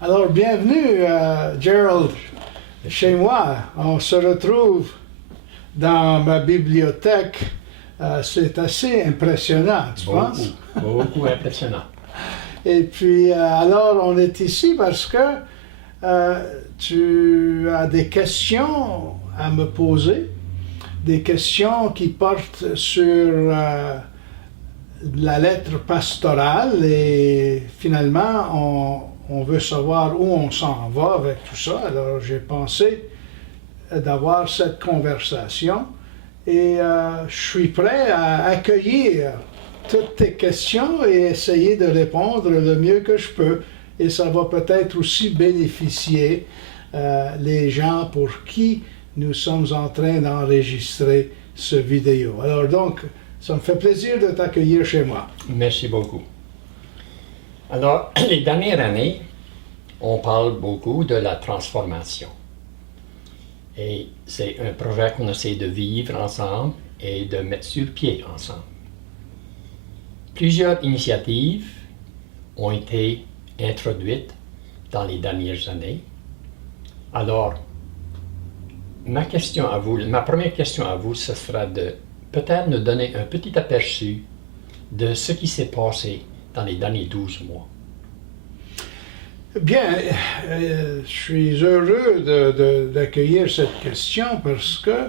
Alors, bienvenue, Gerald, chez moi. On se retrouve dans ma bibliothèque. C'est assez impressionnant, tu penses? Beaucoup impressionnant. Et puis, alors, on est ici parce que tu as des questions à me poser, des questions qui portent sur la lettre pastorale et finalement, on veut savoir où on s'en va avec tout ça. Alors, j'ai pensé d'avoir cette conversation et je suis prêt à accueillir toutes tes questions et essayer de répondre le mieux que je peux. Et ça va peut-être aussi bénéficier les gens pour qui nous sommes en train d'enregistrer ce vidéo. Alors donc, ça me fait plaisir de t'accueillir chez moi. Merci beaucoup. Alors, les dernières années, on parle beaucoup de la transformation. Et c'est un projet qu'on essaie de vivre ensemble et de mettre sur pied ensemble. Plusieurs initiatives ont été introduites dans les dernières années. Alors, ma première question à vous, ce sera de peut-être nous donner un petit aperçu de ce qui s'est passé dans les derniers 12 mois. Bien, je suis heureux d'accueillir cette question parce que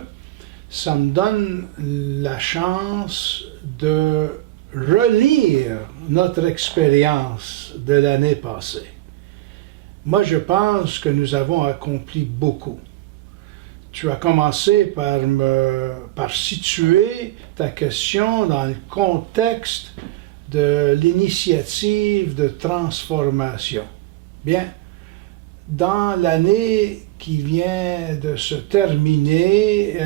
ça me donne la chance de relire notre expérience de l'année passée. Moi, je pense que nous avons accompli beaucoup. Tu as commencé par situer ta question dans le contexte de l'initiative de transformation. Bien, dans l'année qui vient de se terminer,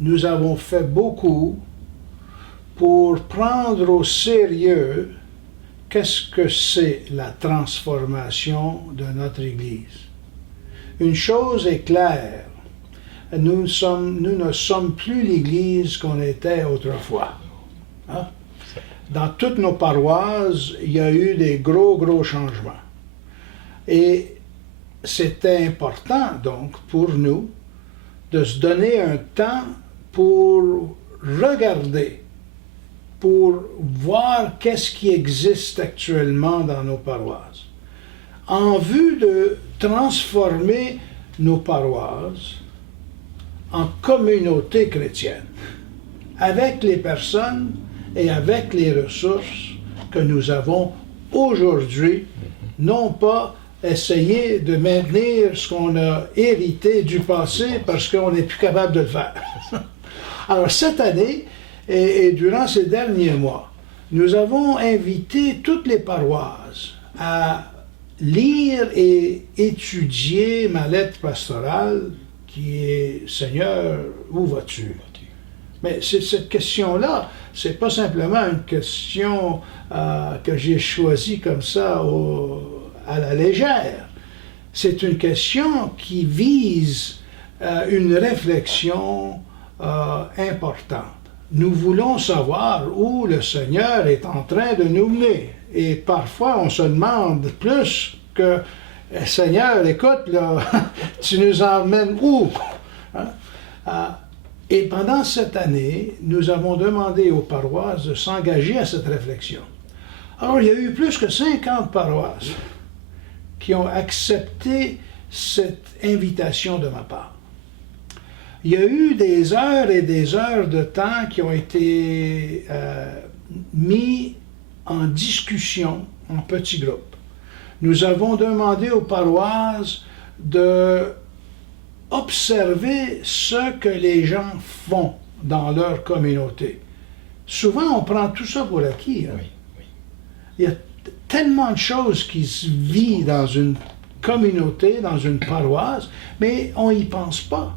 nous avons fait beaucoup pour prendre au sérieux qu'est-ce que c'est la transformation de notre Église. Une chose est claire, nous ne sommes plus l'Église qu'on était autrefois. Hein? Dans toutes nos paroisses, il y a eu des gros changements. Et c'était important, donc, pour nous, de se donner un temps pour regarder, pour voir qu'est-ce qui existe actuellement dans nos paroisses, en vue de transformer nos paroisses en communauté chrétienne, avec les personnes et avec les ressources que nous avons aujourd'hui, non pas essayer de maintenir ce qu'on a hérité du passé parce qu'on n'est plus capable de le faire. Alors cette année, et durant ces derniers mois, nous avons invité toutes les paroisses à lire et étudier ma lettre pastorale qui est « Seigneur, où vas-tu » ? Mais cette question-là, c'est pas simplement une question que j'ai choisie comme ça à la légère. C'est une question qui vise une réflexion importante. Nous voulons savoir où le Seigneur est en train de nous mener. Et parfois, on se demande plus que « Seigneur, écoute, là, tu nous emmènes où? » Et pendant cette année, nous avons demandé aux paroisses de s'engager à cette réflexion. Alors, il y a eu plus que 50 paroisses qui ont accepté cette invitation de ma part. Il y a eu des heures et des heures de temps qui ont été mis en discussion en petits groupes. Nous avons demandé aux paroisses de observer ce que les gens font dans leur communauté. Souvent, on prend tout ça pour acquis. Hein? Oui. Il y a tellement de choses qui se vivent dans une communauté, dans une paroisse, mais on n'y pense pas.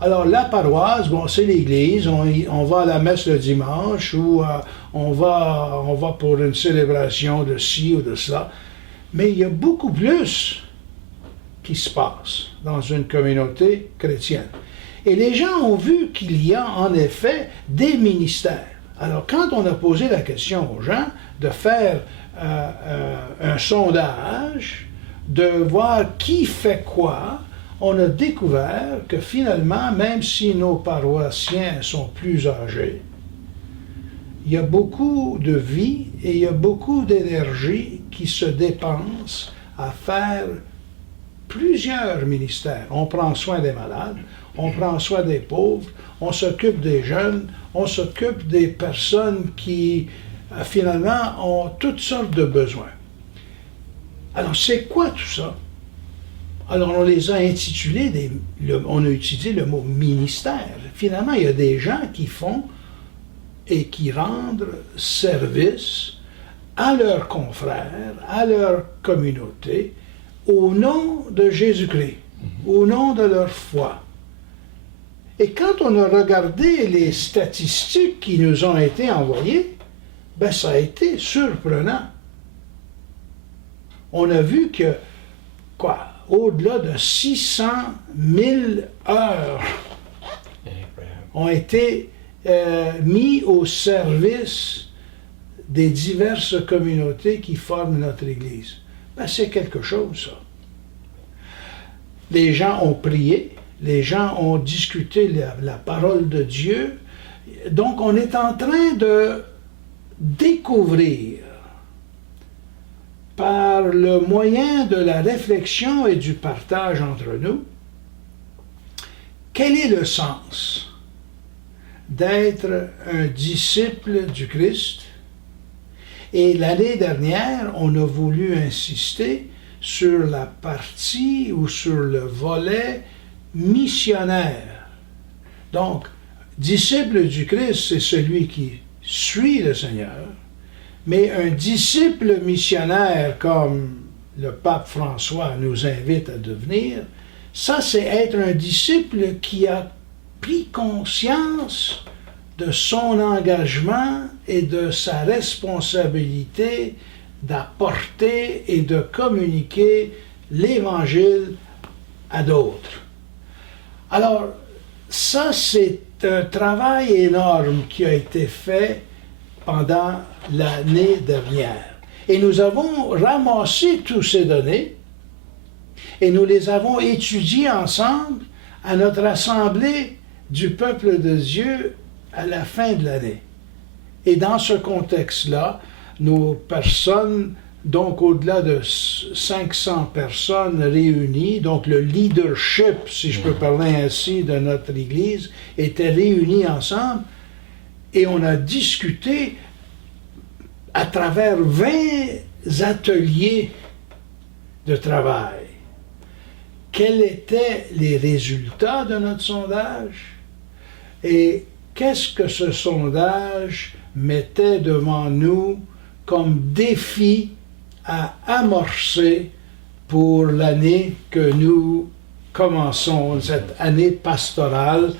Alors, la paroisse, bon, c'est l'église, on va à la messe le dimanche ou on va pour une célébration de ci ou de cela. Mais il y a beaucoup plus qui se passe dans une communauté chrétienne. Et les gens ont vu qu'il y a en effet des ministères. Alors, quand on a posé la question aux gens de faire un sondage de voir qui fait quoi, on a découvert que finalement, même si nos paroissiens sont plus âgés, il y a beaucoup de vie et il y a beaucoup d'énergie qui se dépensent à faire plusieurs ministères. On prend soin des malades, on prend soin des pauvres, on s'occupe des jeunes, on s'occupe des personnes qui, finalement, ont toutes sortes de besoins. Alors, c'est quoi tout ça? Alors, on les a intitulés, on a utilisé le mot ministère. Finalement, il y a des gens qui font et qui rendent service à leurs confrères, à leur communauté, au nom de Jésus-Christ, au nom de leur foi. Et quand on a regardé les statistiques qui nous ont été envoyées, ben ça a été surprenant. On a vu que, au-delà de 600 000 heures ont été mis au service des diverses communautés qui forment notre Église. Ben, c'est quelque chose, ça. Les gens ont prié, les gens ont discuté la parole de Dieu. Donc, on est en train de découvrir, par le moyen de la réflexion et du partage entre nous, quel est le sens d'être un disciple du Christ. Et l'année dernière, on a voulu insister sur la partie ou sur le volet missionnaire. Donc, disciple du Christ, c'est celui qui suit le Seigneur, mais un disciple missionnaire, comme le pape François nous invite à devenir, ça c'est être un disciple qui a pris conscience de son engagement et de sa responsabilité d'apporter et de communiquer l'Évangile à d'autres. Alors, ça, c'est un travail énorme qui a été fait pendant l'année dernière. Et nous avons ramassé toutes ces données et nous les avons étudiées ensemble à notre assemblée du peuple de Dieu à la fin de l'année. Et dans ce contexte-là, nos personnes, donc au-delà de 500 personnes réunies, donc le leadership, si je peux parler ainsi, de notre Église, était réuni ensemble et on a discuté à travers 20 ateliers de travail. Quels étaient les résultats de notre sondage et qu'est-ce que ce sondage mettait devant nous comme défi à amorcer pour l'année que nous commençons, cette année pastorale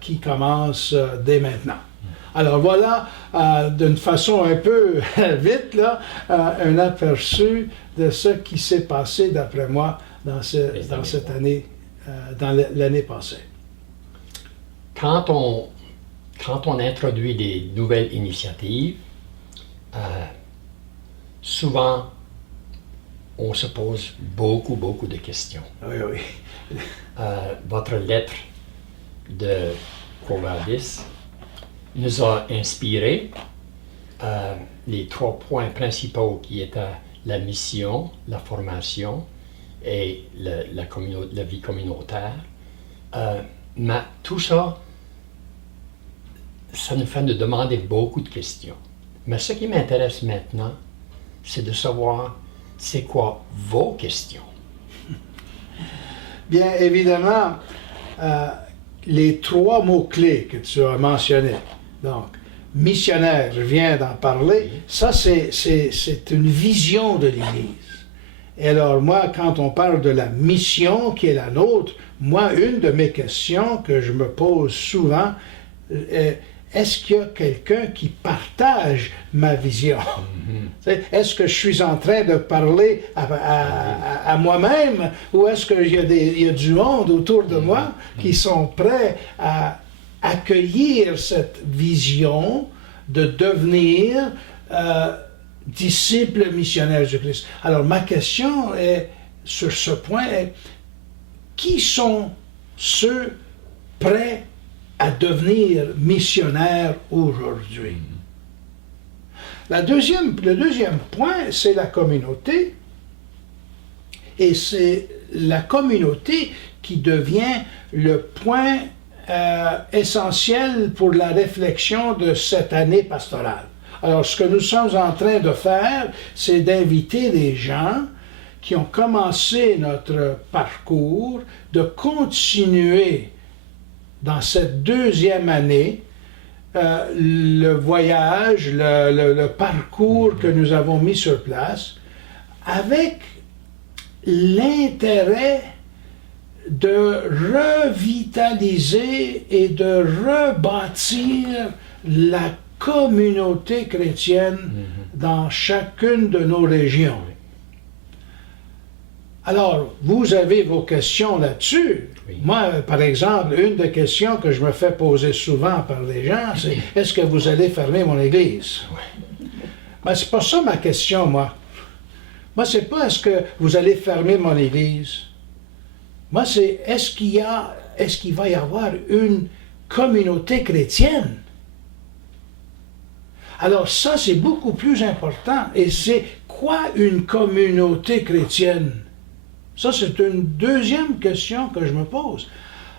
qui commence dès maintenant. Alors voilà, d'une façon un peu vite, là, un aperçu de ce qui s'est passé, d'après moi, dans cette année, dans l'année passée. Quand on introduit des nouvelles initiatives, souvent, on se pose beaucoup de questions. Oui, oui. Votre lettre de Quo Vadis nous a inspiré les 3 points principaux qui étaient la mission, la formation et la vie communautaire. Mais tout ça, ça nous fait nous demander beaucoup de questions. Mais ce qui m'intéresse maintenant, c'est de savoir c'est quoi vos questions. Bien évidemment, les 3 mots-clés que tu as mentionnés, donc missionnaire, je viens d'en parler, ça c'est une vision de l'Église. Et alors moi, quand on parle de la mission qui est la nôtre, moi, une de mes questions que je me pose souvent est: est-ce qu'il y a quelqu'un qui partage ma vision? Est-ce que je suis en train de parler à moi-même ou est-ce qu'il y a du monde autour de moi qui sont prêts à accueillir cette vision de devenir disciple missionnaire du Christ? Alors ma question est: sur ce point est qui sont ceux prêts à devenir missionnaires aujourd'hui? Le deuxième point, c'est la communauté. Et c'est la communauté qui devient le point essentiel pour la réflexion de cette année pastorale. Alors, ce que nous sommes en train de faire, c'est d'inviter les gens qui ont commencé notre parcours de continuer dans cette deuxième année le voyage, le parcours que nous avons mis sur place avec l'intérêt de revitaliser et de rebâtir la communauté chrétienne dans chacune de nos régions. Alors, vous avez vos questions là-dessus. Oui. Moi, par exemple, une des questions que je me fais poser souvent par les gens, c'est « Est-ce que vous allez fermer mon église? » Mais c'est pas ça ma question, moi. Moi, c'est pas « Est-ce que vous allez fermer mon église? » Moi, c'est « Est-ce qu'il va y avoir une communauté chrétienne? » Alors ça, c'est beaucoup plus important. Et c'est quoi une communauté chrétienne? Ça, c'est une deuxième question que je me pose.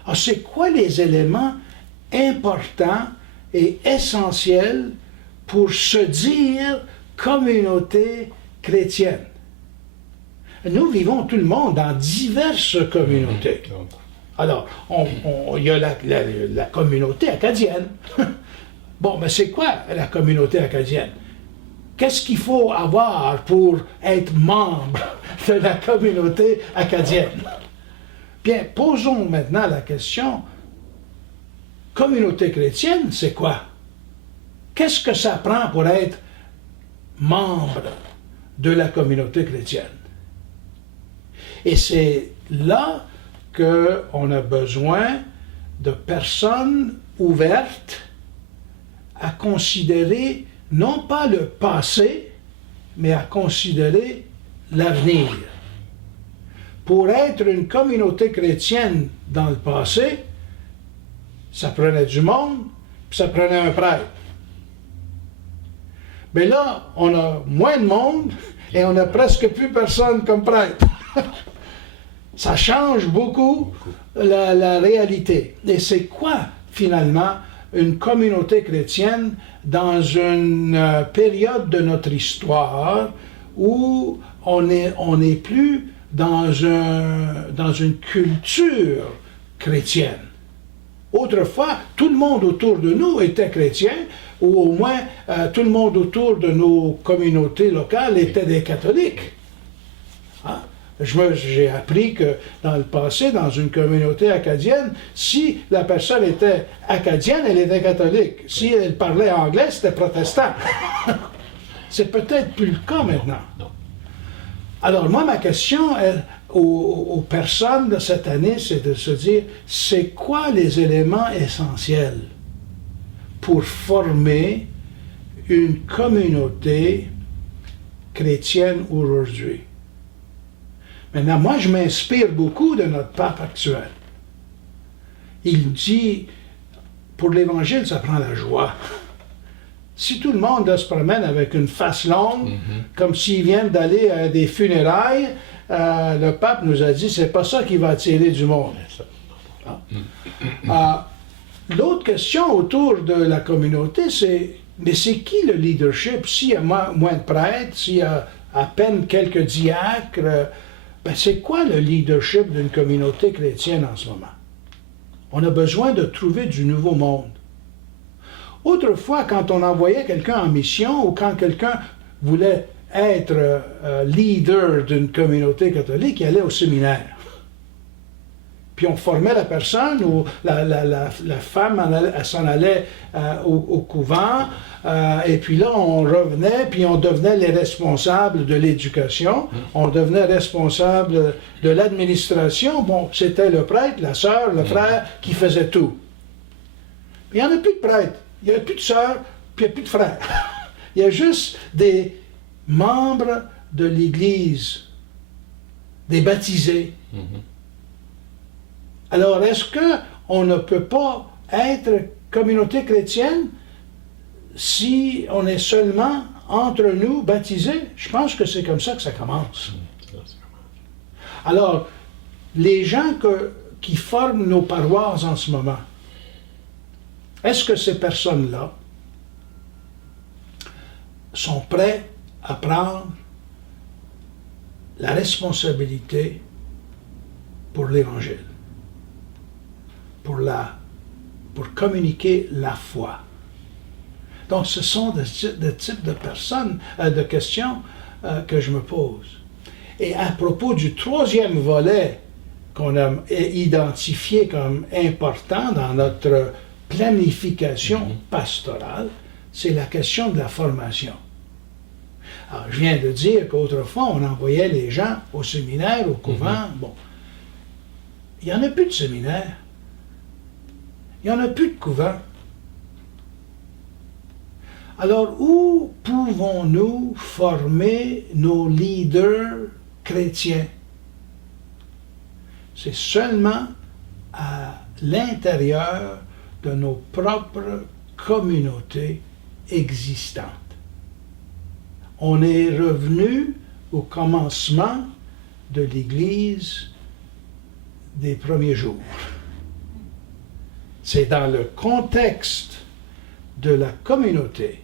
Alors, c'est quoi les éléments importants et essentiels pour se dire communauté chrétienne? Nous vivons tout le monde dans diverses communautés. Alors, il y a la communauté acadienne. Bon, mais c'est quoi la communauté acadienne? Qu'est-ce qu'il faut avoir pour être membre de la communauté acadienne? Bien, posons maintenant la question, communauté chrétienne, c'est quoi? Qu'est-ce que ça prend pour être membre de la communauté chrétienne? Et c'est là qu'on a besoin de personnes ouvertes à considérer non pas le passé, mais à considérer l'avenir. Pour être une communauté chrétienne dans le passé, ça prenait du monde, puis ça prenait un prêtre. Mais là, on a moins de monde et on n'a presque plus personne comme prêtre. Ça change beaucoup la réalité. Et c'est quoi, finalement, une communauté chrétienne dans une période de notre histoire où on n'est plus dans une culture chrétienne. Autrefois, tout le monde autour de nous était chrétien, ou au moins tout le monde autour de nos communautés locales était des catholiques. Hein? J'ai appris que dans le passé, dans une communauté acadienne, si la personne était acadienne, elle était catholique. Si elle parlait anglais, c'était protestant. C'est peut-être plus le cas maintenant. Alors moi, ma question aux personnes de cette année, c'est de se dire, c'est quoi les éléments essentiels pour former une communauté chrétienne aujourd'hui? Maintenant, moi, je m'inspire beaucoup de notre pape actuel. Il dit, pour l'Évangile, ça prend la joie. Si tout le monde se promène avec une face longue, comme s'ils viennent d'aller à des funérailles, le pape nous a dit, c'est pas ça qui va attirer du monde. L'autre question autour de la communauté, c'est, mais c'est qui le leadership? S'il y a moins de prêtres, s'il y a à peine quelques diacres, ben c'est quoi le leadership d'une communauté chrétienne en ce moment? On a besoin de trouver du nouveau monde. Autrefois, quand on envoyait quelqu'un en mission ou quand quelqu'un voulait être leader d'une communauté catholique, il allait au séminaire. Puis on formait la personne, ou la femme, elle s'en allait au couvent, et puis là, on revenait, puis on devenait les responsables de l'éducation, on devenait responsable de l'administration. Bon, c'était le prêtre, la sœur, le frère qui faisait tout. Puis il n'y en a plus de prêtres, il n'y a plus de sœurs, puis il n'y a plus de frères. Il y a juste des membres de l'Église des baptisés. Alors, est-ce qu'on ne peut pas être communauté chrétienne si on est seulement entre nous baptisés? Je pense que c'est comme ça que ça commence. Alors, les gens qui forment nos paroisses en ce moment, est-ce que ces personnes-là sont prêtes à prendre la responsabilité pour l'Évangile, pour communiquer la foi? Donc, ce sont des types de personnes, de questions que je me pose. Et à propos du troisième volet qu'on a identifié comme important dans notre planification pastorale, c'est la question de la formation. Alors, je viens de dire qu'autrefois, on envoyait les gens au séminaire, au couvent. Bon, il n'y en a plus de séminaire. Il n'y en a plus de couvent. Alors, où pouvons-nous former nos leaders chrétiens? C'est seulement à l'intérieur de nos propres communautés existantes. On est revenu au commencement de l'Église des premiers jours. C'est dans le contexte de la communauté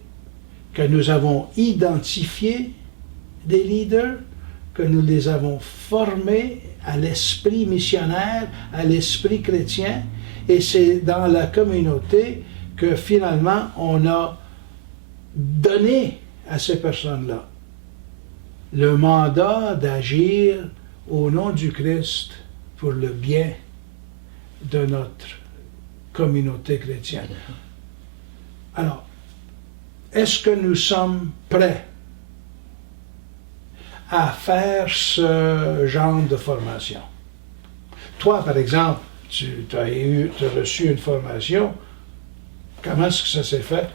que nous avons identifié des leaders, que nous les avons formés à l'esprit missionnaire, à l'esprit chrétien, et c'est dans la communauté que finalement on a donné à ces personnes-là le mandat d'agir au nom du Christ pour le bien de notre communauté chrétienne. Alors, est-ce que nous sommes prêts à faire ce genre de formation? Toi, par exemple, tu as reçu une formation. Comment est-ce que ça s'est fait?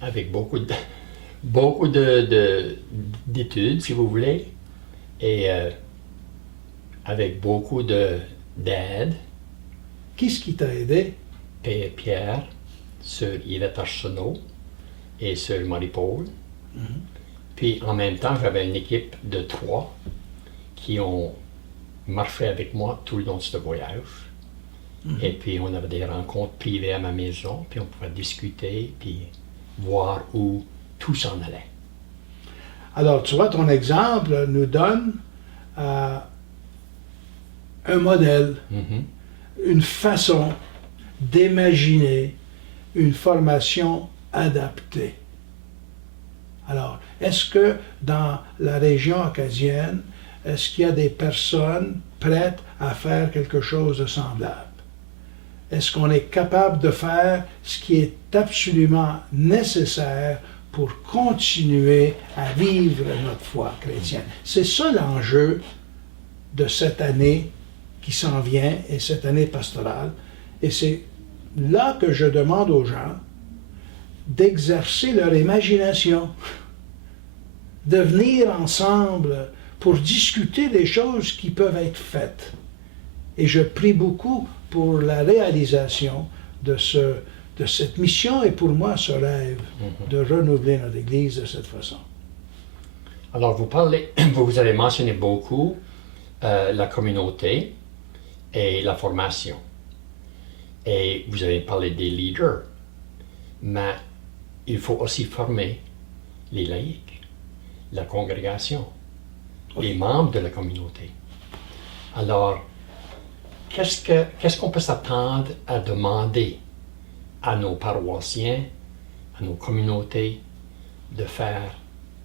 Avec beaucoup d'études, si vous voulez, et avec beaucoup d'aide. Qu'est-ce qui t'a aidé? Pierre, Sœur Yvette Arsenault et Sœur Marie-Paul. Puis en même temps, j'avais une équipe de 3 qui ont marché avec moi tout le long de ce voyage. Et puis on avait des rencontres privées à ma maison, puis on pouvait discuter, puis voir où tout s'en allait. Alors, tu vois, ton exemple nous donne un modèle, une façon d'imaginer une formation adaptée. Alors, est-ce que dans la région acadienne, est-ce qu'il y a des personnes prêtes à faire quelque chose de semblable? Est-ce qu'on est capable de faire ce qui est absolument nécessaire pour continuer à vivre notre foi chrétienne? C'est ça l'enjeu de cette année qui s'en vient et cette année pastorale. Et c'est là que je demande aux gens d'exercer leur imagination, de venir ensemble pour discuter des choses qui peuvent être faites. Et je prie beaucoup pour la réalisation de cette mission et pour moi ce rêve de renouveler notre Église de cette façon. Alors vous avez mentionné beaucoup la communauté et la formation. Et vous avez parlé des leaders, mais il faut aussi former les laïcs, la congrégation, les membres de la communauté. Alors, qu'est-ce qu'on peut s'attendre à demander à nos paroissiens, à nos communautés de faire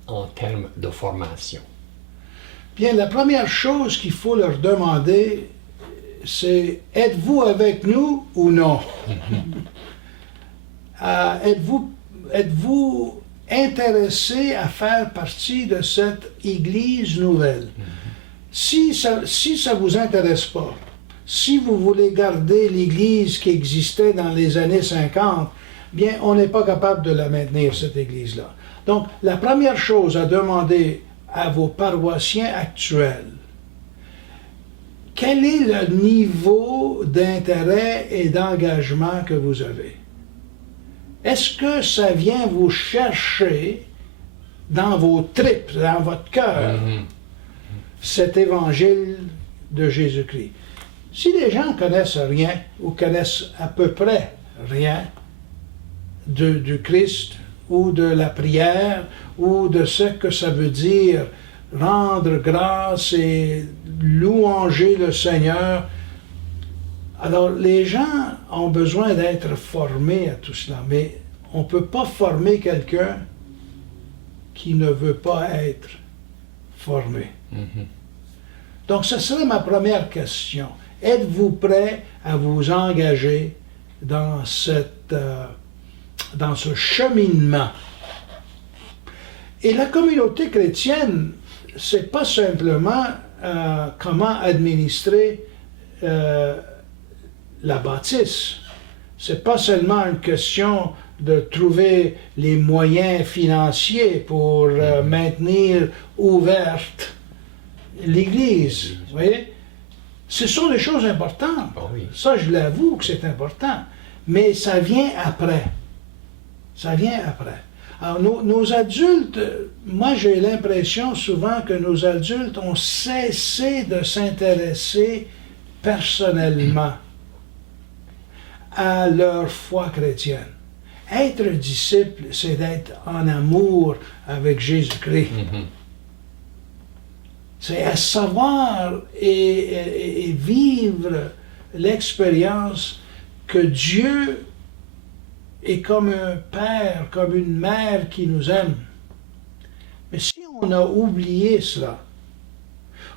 en termes de formation? Bien, la première chose qu'il faut leur demander, c'est « Êtes-vous avec nous ou non? » Êtes-vous intéressé à faire partie de cette Église nouvelle? Si ça ne vous intéresse pas, si vous voulez garder l'Église qui existait dans les années 50, bien, on n'est pas capable de la maintenir, cette Église-là. Donc, la première chose à demander à vos paroissiens actuels, quel est le niveau d'intérêt et d'engagement que vous avez? Est-ce que ça vient vous chercher dans vos tripes, dans votre cœur, cet évangile de Jésus-Christ? Si les gens connaissent rien ou connaissent à peu près rien du Christ ou de la prière ou de ce que ça veut dire rendre grâce et louanger le Seigneur, alors les gens ont besoin d'être formés à tout cela, mais on ne peut pas former quelqu'un qui ne veut pas être formé. Donc, ce serait ma première question. Êtes-vous prêt à vous engager dans ce cheminement? Et la communauté chrétienne, c'est pas simplement comment administrer la bâtisse. C'est pas seulement une question de trouver les moyens financiers pour maintenir ouverte l'Église. Vous voyez? Ce sont des choses importantes. Oh oui. Ça, je l'avoue que c'est important. Mais ça vient après. Ça vient après. Alors, nos adultes, moi j'ai l'impression souvent que nos adultes ont cessé de s'intéresser personnellement à leur foi chrétienne. Être disciple, c'est d'être en amour avec Jésus-Christ. C'est à savoir et vivre l'expérience que Dieu est comme un père, comme une mère qui nous aime. Mais si on a oublié cela,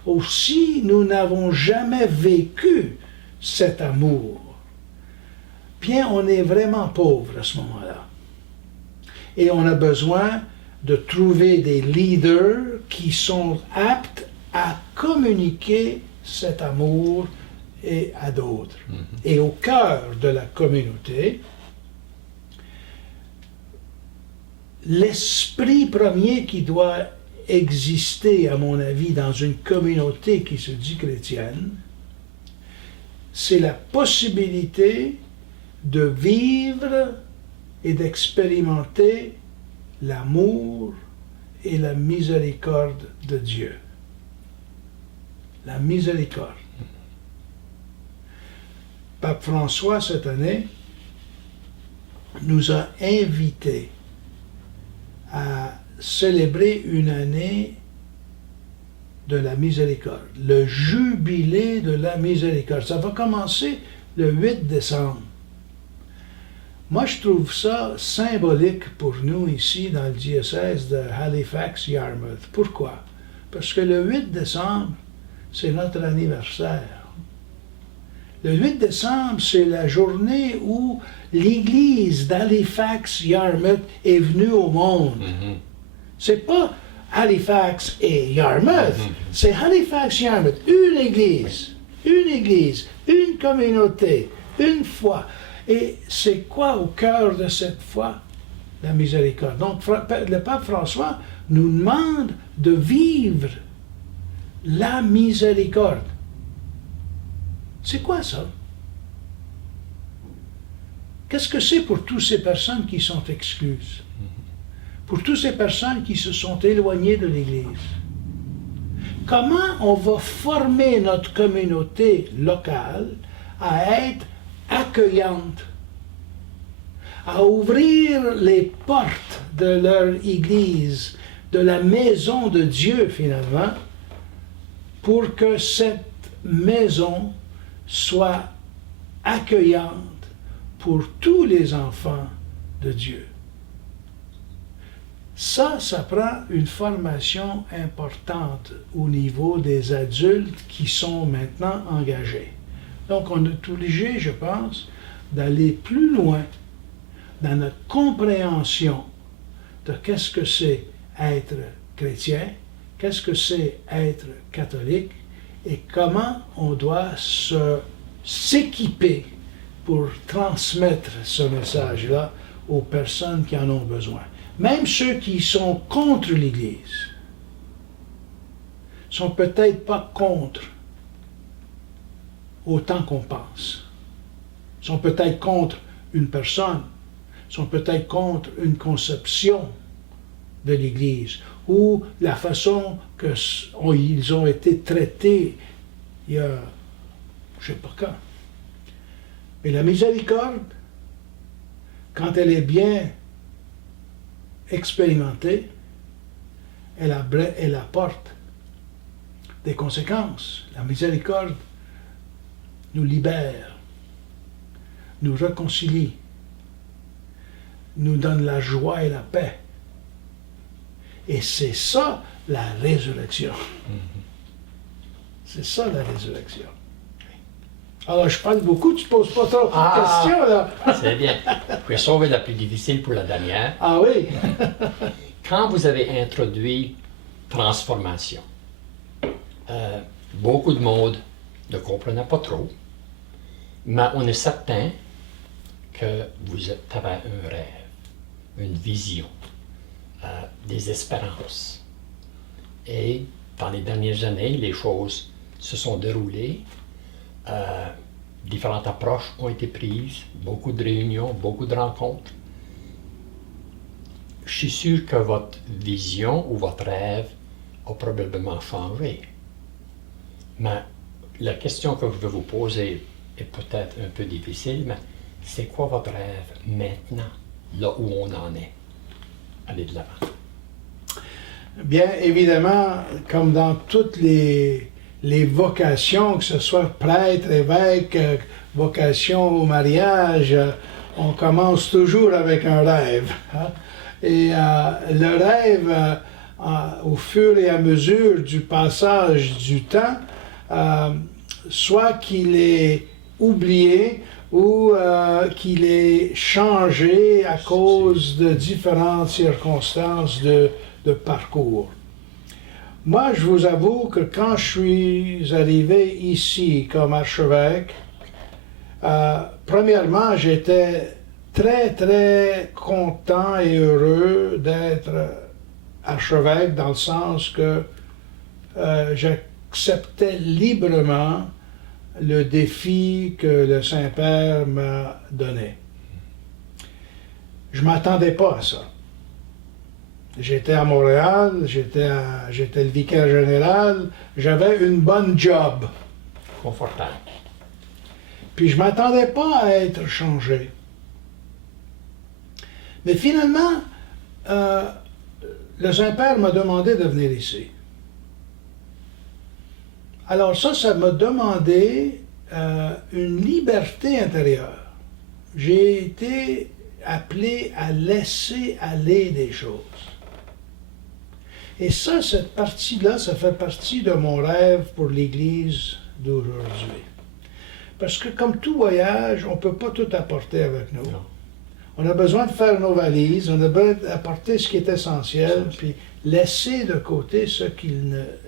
ou si nous n'avons jamais vécu cet amour, bien on est vraiment pauvre à ce moment-là. Et on a besoin de trouver des leaders qui sont aptes à communiquer cet amour et à d'autres. Et au cœur de la communauté, l'esprit premier qui doit exister, à mon avis, dans une communauté qui se dit chrétienne, c'est la possibilité de vivre et d'expérimenter l'amour et la miséricorde de Dieu. La miséricorde. Pape François, cette année, nous a invités à célébrer une année de la miséricorde, le jubilé de la miséricorde. Ça va commencer le 8 décembre. Moi, je trouve ça symbolique pour nous ici dans le diocèse de Halifax-Yarmouth. Pourquoi? Parce que le 8 décembre, c'est notre anniversaire. Le 8 décembre, c'est la journée où l'Église d'Halifax-Yarmouth est venue au monde. C'est pas Halifax et Yarmouth, c'est Halifax-Yarmouth, une église, une communauté, une foi. Et c'est quoi au cœur de cette foi? La miséricorde. Donc, le pape François nous demande de vivre la miséricorde. C'est quoi ça? Qu'est-ce que c'est pour toutes ces personnes qui sont exclues? Pour toutes ces personnes qui se sont éloignées de l'Église? Comment on va former notre communauté locale à être accueillante, à ouvrir les portes de leur Église, de la maison de Dieu finalement, pour que cette maison soit accueillante pour tous les enfants de Dieu? Ça prend une formation importante au niveau des adultes qui sont maintenant engagés. Donc, on est obligé, je pense, d'aller plus loin dans notre compréhension de qu'est-ce que c'est être chrétien, qu'est-ce que c'est être catholique et comment on doit s'équiper pour transmettre ce message-là aux personnes qui en ont besoin. Même ceux qui sont contre l'Église. sont peut-être pas contre autant qu'on pense. Sont peut-être contre une personne, sont peut-être contre une conception de l'Église ou la façon qu'ils ont été traités il y a, je ne sais pas quand. Mais la miséricorde, quand elle est bien expérimentée, elle apporte des conséquences. La miséricorde nous libère, nous réconcilie, nous donne la joie et la paix. Et c'est ça la résurrection. C'est ça la résurrection. Alors je parle beaucoup, tu ne poses pas trop de questions là. C'est bien. Je vais sauver la plus difficile pour la dernière. Ah oui. Quand vous avez introduit transformation, beaucoup de monde ne comprenait pas trop, mais on est certain que vous avez un rêve, une vision, des espérances. Et dans les dernières années, les choses se sont déroulées, différentes approches ont été prises, beaucoup de réunions, beaucoup de rencontres. Je suis sûr que votre vision ou votre rêve a probablement changé. Mais la question que je veux vous poser est peut-être un peu difficile, mais c'est quoi votre rêve maintenant, là où on en est? Allez de l'avant. Bien évidemment, comme dans toutes les vocations, que ce soit prêtre, évêque, vocation au mariage, on commence toujours avec un rêve. Hein? Et le rêve, au fur et à mesure du passage du temps, soit qu'il est oublié ou qu'il est changé à cause de différentes circonstances de parcours. Moi, je vous avoue que quand je suis arrivé ici comme archevêque, premièrement, j'étais très, très content et heureux d'être archevêque dans le sens que j'acceptais librement le défi que le Saint-Père m'a donné. Je ne m'attendais pas à ça. J'étais à Montréal, j'étais le vicaire général, j'avais une bonne job. Confortable. Puis je ne m'attendais pas à être changé. Mais finalement, le Saint-Père m'a demandé de venir ici. Alors ça m'a demandé une liberté intérieure. J'ai été appelé à laisser aller des choses. Et ça, cette partie-là, ça fait partie de mon rêve pour l'Église d'aujourd'hui. Parce que comme tout voyage, on ne peut pas tout apporter avec nous. Non. On a besoin de faire nos valises, on a besoin d'apporter ce qui est essentiel, puis laisser de côté ce qui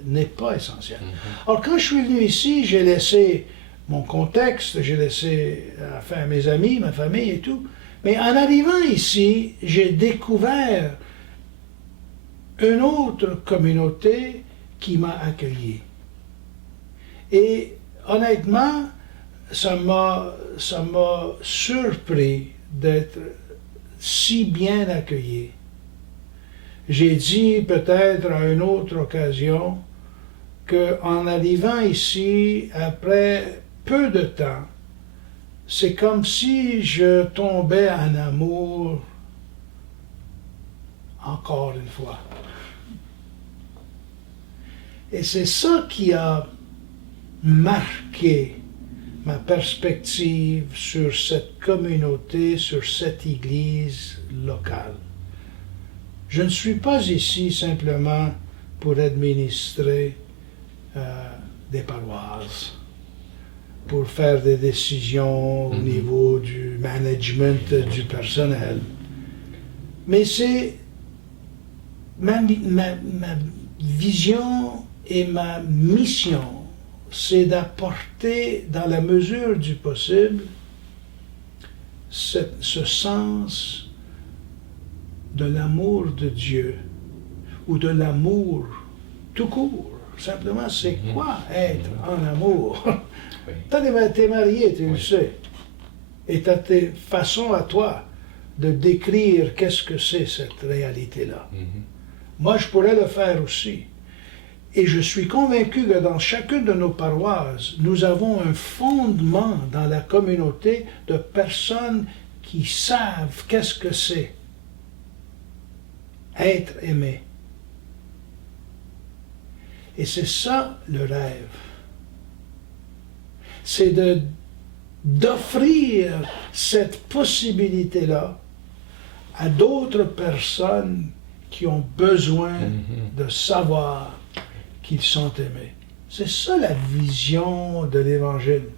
n'est pas essentiel. Alors quand je suis venu ici, j'ai laissé mon contexte, j'ai laissé enfin, mes amis, ma famille et tout. Mais en arrivant ici, j'ai découvert une autre communauté qui m'a accueilli. Et honnêtement, ça m'a surpris d'être si bien accueilli. J'ai dit peut-être à une autre occasion qu'en arrivant ici, après peu de temps, c'est comme si je tombais en amour encore une fois. Et c'est ça qui a marqué ma perspective sur cette communauté, sur cette église locale. Je ne suis pas ici simplement pour administrer des paroisses, pour faire des décisions au niveau du management du personnel. Mais c'est ma vision et ma mission, c'est d'apporter, dans la mesure du possible, ce sens de l'amour de Dieu, ou de l'amour tout court, Simplement, c'est quoi être en amour? Oui. T'es marié, tu le Oui. sais. Et tu as tes façons à toi de décrire qu'est-ce que c'est cette réalité-là. Mhm. Moi, je pourrais le faire aussi. Et je suis convaincu que dans chacune de nos paroisses, nous avons un fondement dans la communauté de personnes qui savent qu'est-ce que c'est être aimé. Et c'est ça le rêve. C'est d'offrir cette possibilité-là à d'autres personnes qui ont besoin de savoir qu'ils sont aimés. C'est ça la vision de l'Évangile.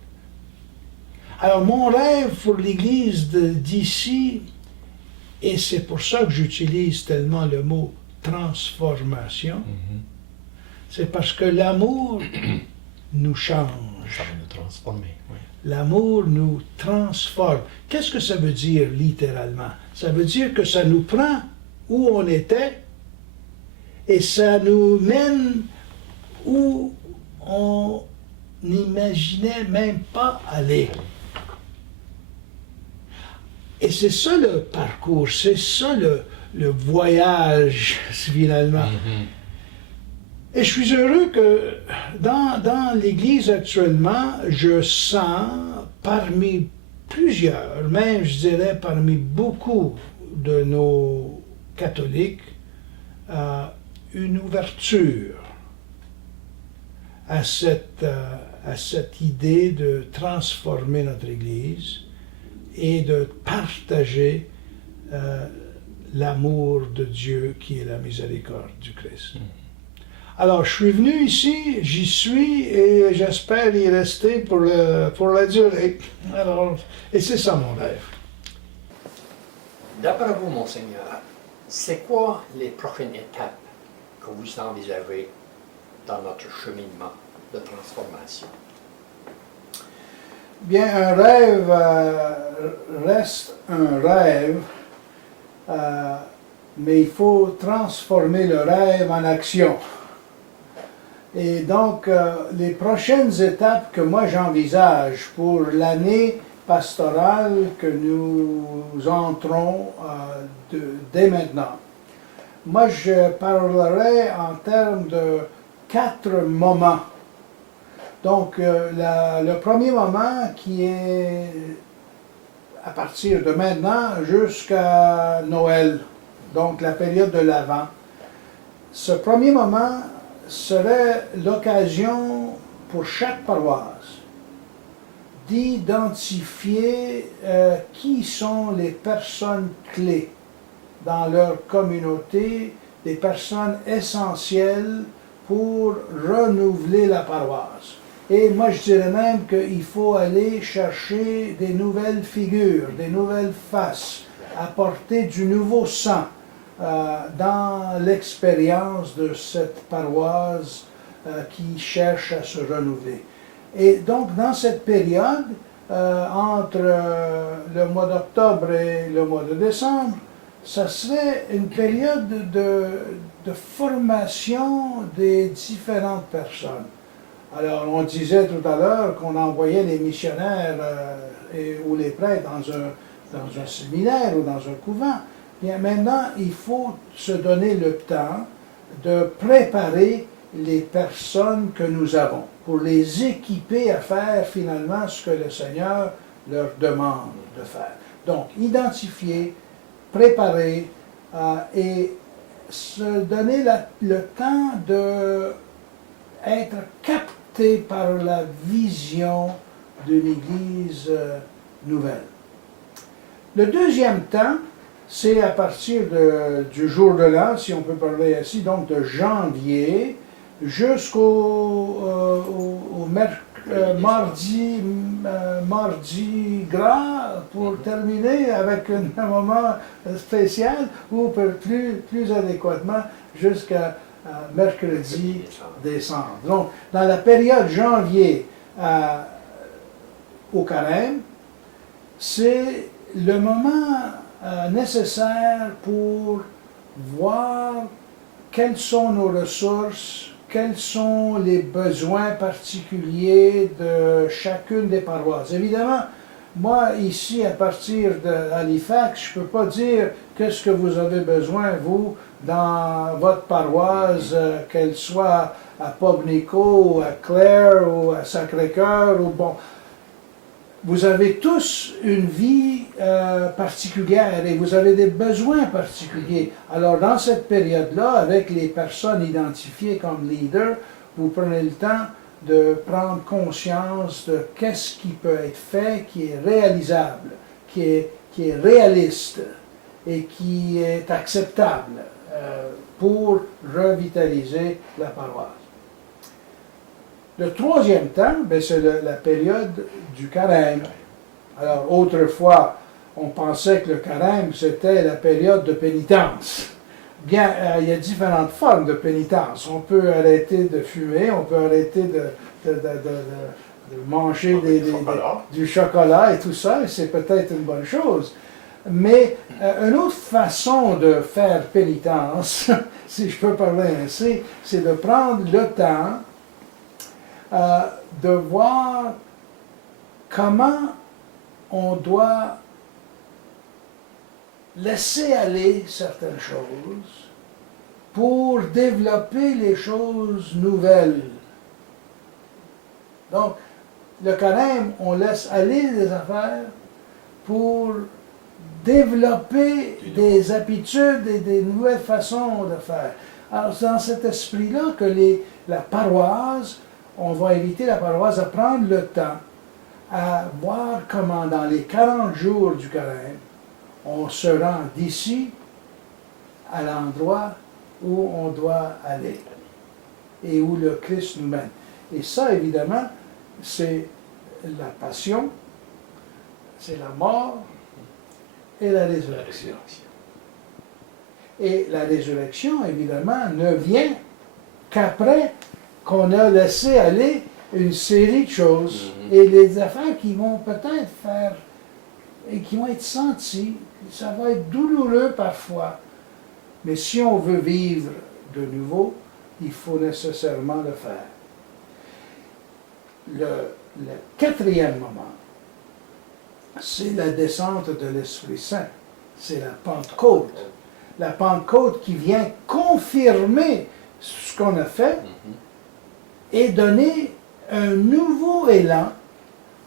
Alors mon rêve pour l'Église d'ici, et c'est pour ça que j'utilise tellement le mot transformation, c'est parce que l'amour nous change. Ça va nous transformer. Oui. L'amour nous transforme. Qu'est-ce que ça veut dire littéralement? Ça veut dire que ça nous prend où on était et ça nous mène où on n'imaginait même pas aller. Et c'est ça le parcours, c'est ça le voyage finalement. Et je suis heureux que dans l'Église actuellement, je sens parmi plusieurs, même je dirais parmi beaucoup de nos catholiques, une ouverture à cette idée de transformer notre Église et de partager l'amour de Dieu qui est la miséricorde du Christ. Alors, je suis venu ici, j'y suis et j'espère y rester pour la durée. Alors, et c'est ça mon rêve. D'après vous, Monseigneur, c'est quoi les prochaines étapes que vous envisagez dans notre cheminement de transformation? Bien, un rêve reste un rêve, mais il faut transformer le rêve en action. Et donc, les prochaines étapes que moi j'envisage pour l'année pastorale que nous entrons dès maintenant, moi je parlerai en termes de 4 moments. Donc, le premier moment qui est à partir de maintenant jusqu'à Noël, donc la période de l'Avent. Ce premier moment serait l'occasion pour chaque paroisse d'identifier qui sont les personnes clés dans leur communauté, des personnes essentielles pour renouveler la paroisse. Et moi, je dirais même qu'il faut aller chercher des nouvelles figures, des nouvelles faces, apporter du nouveau sang dans l'expérience de cette paroisse qui cherche à se renouveler. Et donc, dans cette période, entre le mois d'octobre et le mois de décembre, ça serait une période de formation des différentes personnes. Alors, on disait tout à l'heure qu'on envoyait les missionnaires ou les prêtres dans un séminaire ou dans un couvent. Bien, maintenant, il faut se donner le temps de préparer les personnes que nous avons pour les équiper à faire finalement ce que le Seigneur leur demande de faire. Donc, identifier, préparer et se donner le temps d'être capté par la vision d'une Église nouvelle. Le deuxième temps, c'est à partir du jour de l'an, si on peut parler ainsi, donc de janvier jusqu'au mardi gras pour terminer avec un moment spécial ou plus adéquatement jusqu'à mercredi décembre. Donc, dans la période janvier au carême, c'est le moment nécessaire pour voir quelles sont nos ressources quels sont les besoins particuliers de chacune des paroisses. Évidemment, moi, ici, à partir d'Halifax, je ne peux pas dire qu'est-ce que vous avez besoin, vous, dans votre paroisse, qu'elle soit à Pobnico, ou à Clare, ou à Sacré-Cœur, ou bon. Vous avez tous une vie particulière et vous avez des besoins particuliers. Alors, dans cette période-là, avec les personnes identifiées comme leaders, vous prenez le temps de prendre conscience de qu'est-ce qui peut être fait, qui est réalisable, qui est réaliste et qui est acceptable pour revitaliser la paroisse. Le troisième temps, c'est la période du carême. Alors, autrefois, on pensait que le carême, c'était la période de pénitence. Bien, il y a différentes formes de pénitence. On peut arrêter de fumer, on peut arrêter de manger du chocolat et tout ça, et c'est peut-être une bonne chose. Mais une autre façon de faire pénitence, si je peux parler ainsi, c'est de prendre le temps de voir comment on doit laisser aller certaines choses pour développer les choses nouvelles. Donc, le carême, on laisse aller les affaires pour développer des habitudes et des nouvelles façons de faire. Alors, c'est dans cet esprit-là que la paroisse, on va inviter la paroisse à prendre le temps à voir comment dans les 40 jours du carême, on se rend d'ici à l'endroit où on doit aller et où le Christ nous mène. Et ça, évidemment, c'est la passion, c'est la mort et la résurrection. Et la résurrection, évidemment, ne vient qu'après qu'on a laissé aller une série de choses et les affaires qui vont peut-être faire et qui vont être senties. Ça va être douloureux parfois, mais si on veut vivre de nouveau, il faut nécessairement le faire. Le quatrième moment, c'est la descente de l'Esprit Saint. C'est la Pentecôte. La Pentecôte qui vient confirmer ce qu'on a fait et donner un nouveau élan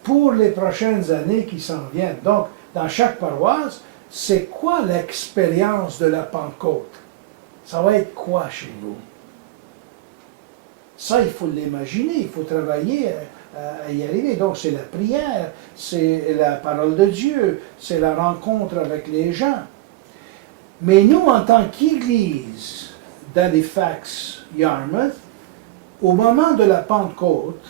pour les prochaines années qui s'en viennent. Donc, dans chaque paroisse, c'est quoi l'expérience de la Pentecôte? Ça va être quoi chez vous? Ça, il faut l'imaginer, il faut travailler à y arriver. Donc, c'est la prière, c'est la parole de Dieu, c'est la rencontre avec les gens. Mais nous, en tant qu'Église d'Halifax, Yarmouth, au moment de la Pentecôte,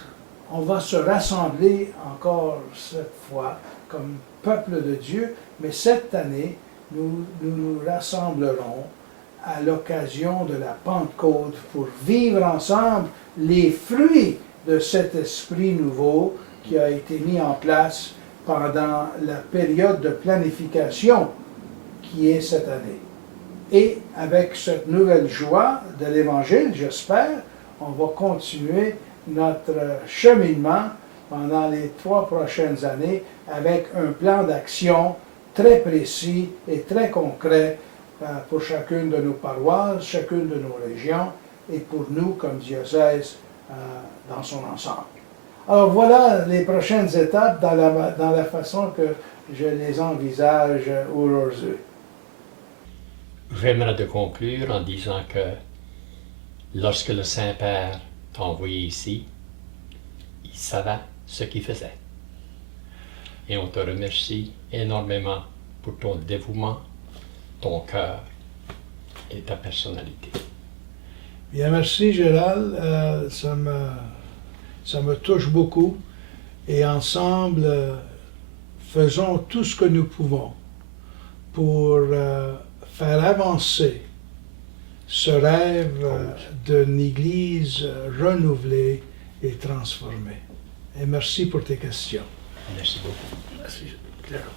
on va se rassembler encore cette fois comme peuple de Dieu, mais cette année, nous nous rassemblerons à l'occasion de la Pentecôte pour vivre ensemble les fruits de cet esprit nouveau qui a été mis en place pendant la période de planification qui est cette année. Et avec cette nouvelle joie de l'Évangile, j'espère, on va continuer notre cheminement pendant les 3 prochaines années avec un plan d'action très précis et très concret pour chacune de nos paroisses, chacune de nos régions et pour nous comme diocèse dans son ensemble. Alors voilà les prochaines étapes dans la façon que je les envisage aujourd'hui. J'aimerais de conclure en disant que lorsque le Saint-Père t'a envoyé ici, il savait ce qu'il faisait. Et on te remercie énormément pour ton dévouement, ton cœur et ta personnalité. Bien, merci Gérald, ça me touche beaucoup et ensemble, faisons tout ce que nous pouvons pour faire avancer ce rêve d'une Église renouvelée et transformée. Et merci pour tes questions. Merci beaucoup. Merci, Claire.